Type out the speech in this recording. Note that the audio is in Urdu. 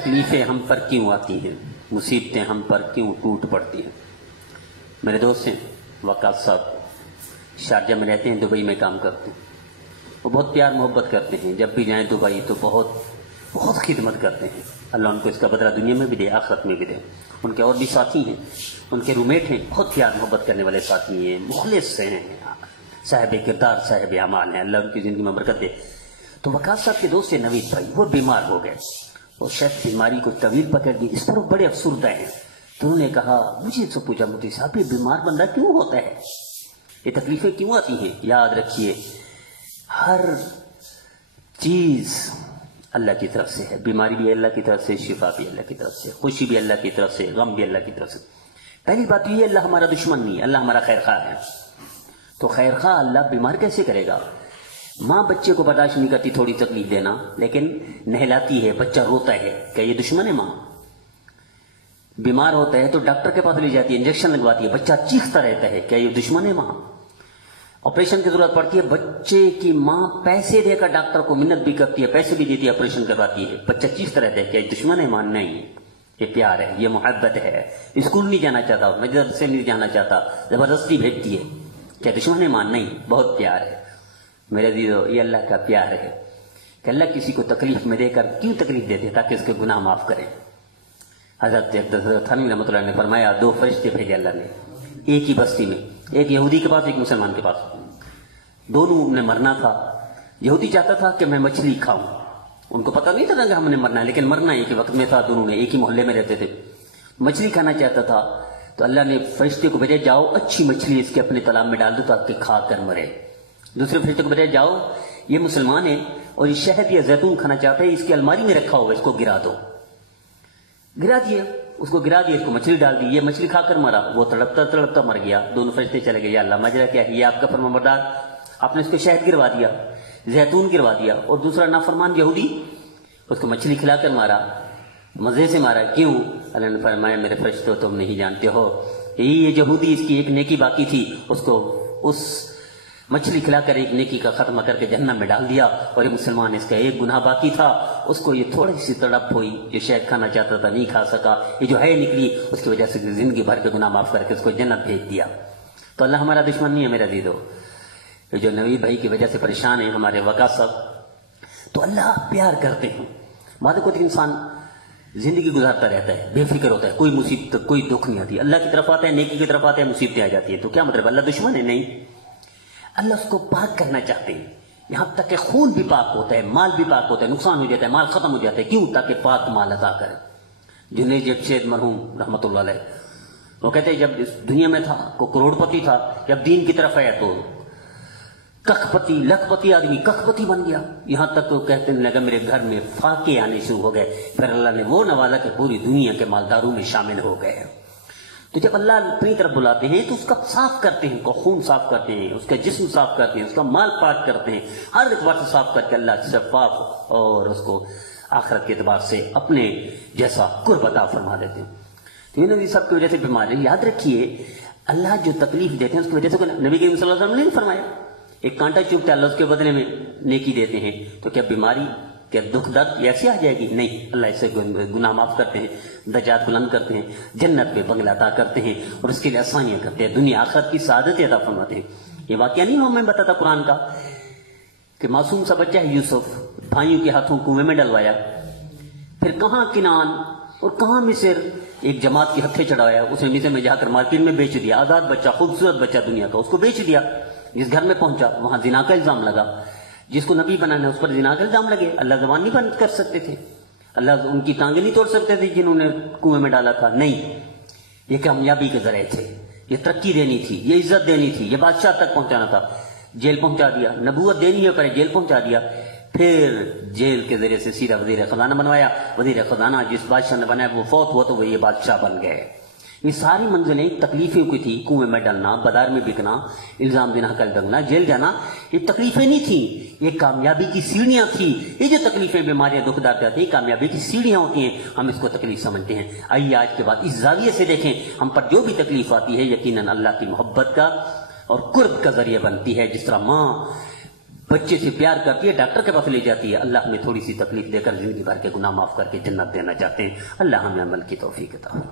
تکلیفیں ہم پر کیوں آتی ہیں، مصیبتیں ہم پر کیوں ٹوٹ پڑتی ہیں۔ میرے دوست ہیں وقاص صاحب، شارجہ میں رہتے ہیں، دبئی میں کام کرتے ہیں۔ وہ بہت پیار محبت کرتے ہیں، جب بھی جائیں دبئی تو بہت خدمت کرتے ہیں۔ اللہ ان کو اس کا بدلہ دنیا میں بھی دے، آخرت میں بھی دے۔ ان کے اور بھی ساتھی ہیں، ان کے رومیٹ ہیں، بہت پیار محبت کرنے والے ساتھی ہیں، مخلص ہیں، صاحب کردار، صاحب اعمال ہیں، اللہ ان کی زندگی میں برکت دے۔ تو وقاص صاحب کے دوست ہیں نوید بھائی، وہ بیمار ہو گئے، اور شاید بیماری کو طویل پکڑ گئی، اس پر وہ بڑے افسردہ ہیں۔ تو انہوں نے کہا، مجھے سے پوچھا، مفتی صاحب یہ بیمار بندہ کیوں ہوتا ہے، یہ تکلیفیں کیوں آتی ہیں؟ یاد رکھیے ہر چیز اللہ کی طرف سے ہے، بیماری بھی اللہ کی طرف سے، شفا بھی اللہ کی طرف سے، خوشی بھی اللہ کی طرف سے، غم بھی اللہ کی طرف سے۔ پہلی بات یہ ہے، اللہ ہمارا دشمن نہیں ہے، اللہ ہمارا خیر خواہ ہے۔ تو خیر خواہ اللہ بیمار کیسے کرے گا؟ ماں بچے کو برداشت نہیں کرتی تھوڑی تکلیف دینا، لیکن نہلاتی ہے، بچہ روتا ہے، کیا یہ دشمن ہے؟ ماں بیمار ہوتا ہے تو ڈاکٹر کے پاس لے جاتی ہے، انجیکشن لگواتی ہے، بچہ چیختا رہتا ہے، کیا یہ دشمن ہے؟ ماں آپریشن کی ضرورت پڑتی ہے، بچے کی ماں پیسے دے کر ڈاکٹر کو منت بھی کرتی ہے، پیسے بھی دیتی ہے، آپریشن کرواتی ہے، بچہ چیختا رہتا ہے، کیا یہ دشمن ہے؟ ماں نہیں، یہ پیار ہے، یہ محبت ہے۔ اسکول نہیں جانا چاہتا، مدرسے نہیں جانا چاہتا، زبردستی بھیجتی ہے، کیا دشمن ہے؟ ماں نہیں، بہت پیار ہے۔ میرے عزیزو، یہ اللہ کا پیار ہے کہ اللہ کسی کو تکلیف میں دے کر کیوں تکلیف دیتے؟ تاکہ اس کے گناہ معاف کرے۔ حضرت تھانوی رحمۃ اللہ نے فرمایا، دو فرشتے بھیجے اللہ نے ایک ہی بستی میں، ایک یہودی کے پاس، ایک مسلمان کے پاس۔ دونوں نے مرنا تھا۔ یہودی چاہتا تھا کہ میں مچھلی کھاؤں، ان کو پتہ نہیں تھا کہ ہم نے مرنا ہے، لیکن مرنا ایک ہی وقت میں تھا، دونوں نے ایک ہی محلے میں رہتے تھے، مچھلی کھانا چاہتا تھا۔ تو اللہ نے فرشتے کو بھیجا، جاؤ اچھی مچھلی اس کے اپنے تالاب میں ڈال دو تاکہ کھا کر مرے۔ دوسرے فرشتے کو بھیجا، جاؤ یہ مسلمان ہے اور یہ شہد یا زیتون کھانا چاہتا ہے، اس کی الماری میں رکھا ہوگا، اس کو گرا دو۔ گرا دیے، اس کو گرا دیا، اس کو مچھلی ڈال دی، یہ مچھلی کھا کر مرا، وہ تڑپتا تڑپتا مر گیا۔ دونوں فرشتے چلے گئے، یا اللہ ماجرا کیا ہے؟ یہ آپ کا فرمانبردار، آپ نے اس کو شہد گروا دیا، زیتون گروا دیا، اور دوسرا نافرمان یہودی اس کو مچھلی کھلا کر مارا، مزے سے مارا، کیوں؟ اللہ نے فرمایا، میرے فرشتوں تم نہیں جانتے ہو، یہ یہودی اس کی ایک نیکی باقی تھی، اس کو اس مچھلی کھلا کر ایک نیکی کا ختم کر کے جہنم میں ڈال دیا، اور یہ مسلمان اس کا ایک گناہ باقی تھا، اس کو یہ تھوڑی سی تڑپ ہوئی، جو شہد کھانا چاہتا تھا نہیں کھا سکا، یہ جو ہے نکلی، اس کی وجہ سے زندگی بھر کے گناہ معاف کر کے اس کو جنت بھیج دیا۔ تو اللہ ہمارا دشمن نہیں ہے میرا عزیزو۔ جو نوید بھائی کی وجہ سے پریشان ہیں ہمارے وقاص صاحب، تو اللہ پیار کرتے ہیں۔ بعد کو انسان زندگی گزارتا رہتا ہے، بے فکر ہوتا ہے، کوئی مصیبت کوئی دکھ نہیں آتی، اللہ کی طرف آتا ہے، نیکی کی طرف آتا ہے، مصیبتیں آ جاتی ہیں، تو کیا مطلب اللہ دشمن ہے؟ نہیں، اللہ اس کو پاک کرنا چاہتے ہیں، یہاں تک کہ خون بھی پاک ہوتا ہے، مال بھی پاک ہوتا ہے، نقصان ہو جاتا ہے، مال ختم ہو جاتا ہے، کیوں؟ تاکہ پاک مال عطا کرے۔ جنید جمشید مرحوم رحمۃ اللہ علیہ، وہ کہتے ہیں جب اس دنیا میں تھا کو کروڑ پتی تھا، جب دین کی طرف آیا تو کخ پتی لکھ پتی آدمی کخ پتی بن گیا، یہاں تک وہ کہتے ہیں لگا میرے گھر میں فاقے آنے شروع ہو گئے، پھر اللہ نے وہ نوازا کہ پوری دنیا کے مالداروں میں شامل ہو گئے۔ تو جب اللہ اپنی طرف بلاتے ہیں تو اس کا صاف کرتے ہیں، کو خون صاف کرتے ہیں، اس کا جسم صاف کرتے ہیں، اس کا مال پاک کرتے ہیں، ہر اعتبار سے صاف کر کے اللہ شفاف اور اس کو آخرت کے اعتبار سے اپنے جیسا قرب عطا فرما دیتے ہیں۔ تو یہ نبی سب کی وجہ سے بیماری، یاد رکھیے اللہ جو تکلیف دیتے ہیں اس کی وجہ سے نبی کریم صلی اللہ علیہ وسلم نے فرمایا، ایک کانٹا چوبتا ہے اللہ اس کے بدلے میں نیکی دیتے ہیں، تو کیا بیماری، کیا دکھ درد ایسی آ جائے گی؟ نہیں، اللہ اسے گناہ معاف کرتے ہیں، درجات بلند کرتے ہیں، جنت پہ بنگلہ عطا کرتے ہیں، اور اس کے لیے آسانیاں کرتے ہیں، دنیا آخرت کی سعادت عطا فرماتے ہیں۔ یہ واقعہ نہیں ہمیں بتاتا قرآن کا کہ معصوم سا بچہ ہے یوسف، بھائیوں کے ہاتھوں کنویں میں ڈلوایا، پھر کہاں کنان اور کہاں مصر، ایک جماعت کے ہتھے چڑھایا، اسے مصر میں جا کر مارکیٹ میں بیچ دیا، آزاد بچہ، خوبصورت بچہ دنیا کا، اس کو بیچ دیا۔ جس گھر میں پہنچا وہاں زنا کا الزام لگا، جس کو نبی بنانا اس پر زنا کا الزام لگے، اللہ زبان نہیں بند کر سکتے تھے، اللہ ان کی ٹانگیں نہیں توڑ سکتے تھے جنہوں نے کنویں میں ڈالا تھا، نہیں، یہ کامیابی کے ذرائع تھے، یہ ترقی دینی تھی، یہ عزت دینی تھی، یہ بادشاہ تک پہنچانا تھا، جیل پہنچا دیا، نبوت دینی ہے کرے جیل پہنچا دیا، پھر جیل کے ذریعے سے سیدھا وزیر خزانہ بنوایا، وزیر خزانہ جس بادشاہ نے بنایا وہ فوت ہوا تو وہ یہ بادشاہ بن گئے۔ یہ ساری منزلیں تکلیفیں کی تھی، کنویں میں ڈلنا، بازار میں بکنا، الزام دینا کر ڈلنا، جیل جانا، یہ تکلیفیں نہیں تھیں، یہ کامیابی کی سیڑھیاں تھیں۔ یہ جو تکلیفیں بیماریاں دکھ درد آتی ہیں کامیابی کی سیڑھیاں ہوتی ہیں، ہم اس کو تکلیف سمجھتے ہیں۔ آئیے آج کے بعد اس زاویے سے دیکھیں، ہم پر جو بھی تکلیف آتی ہے یقیناً اللہ کی محبت کا اور قرب کا ذریعہ بنتی ہے، جس طرح ماں بچے سے پیار کرتی ہے، ڈاکٹر کے پاس لے جاتی ہے، اللہ ہمیں تھوڑی سی تکلیف دے کر زندگی بھر کے گناہ معاف کر کے جنت دینا چاہتے ہیں۔ اللہ ہمیں عمل کی توفیق عطا فرمائے۔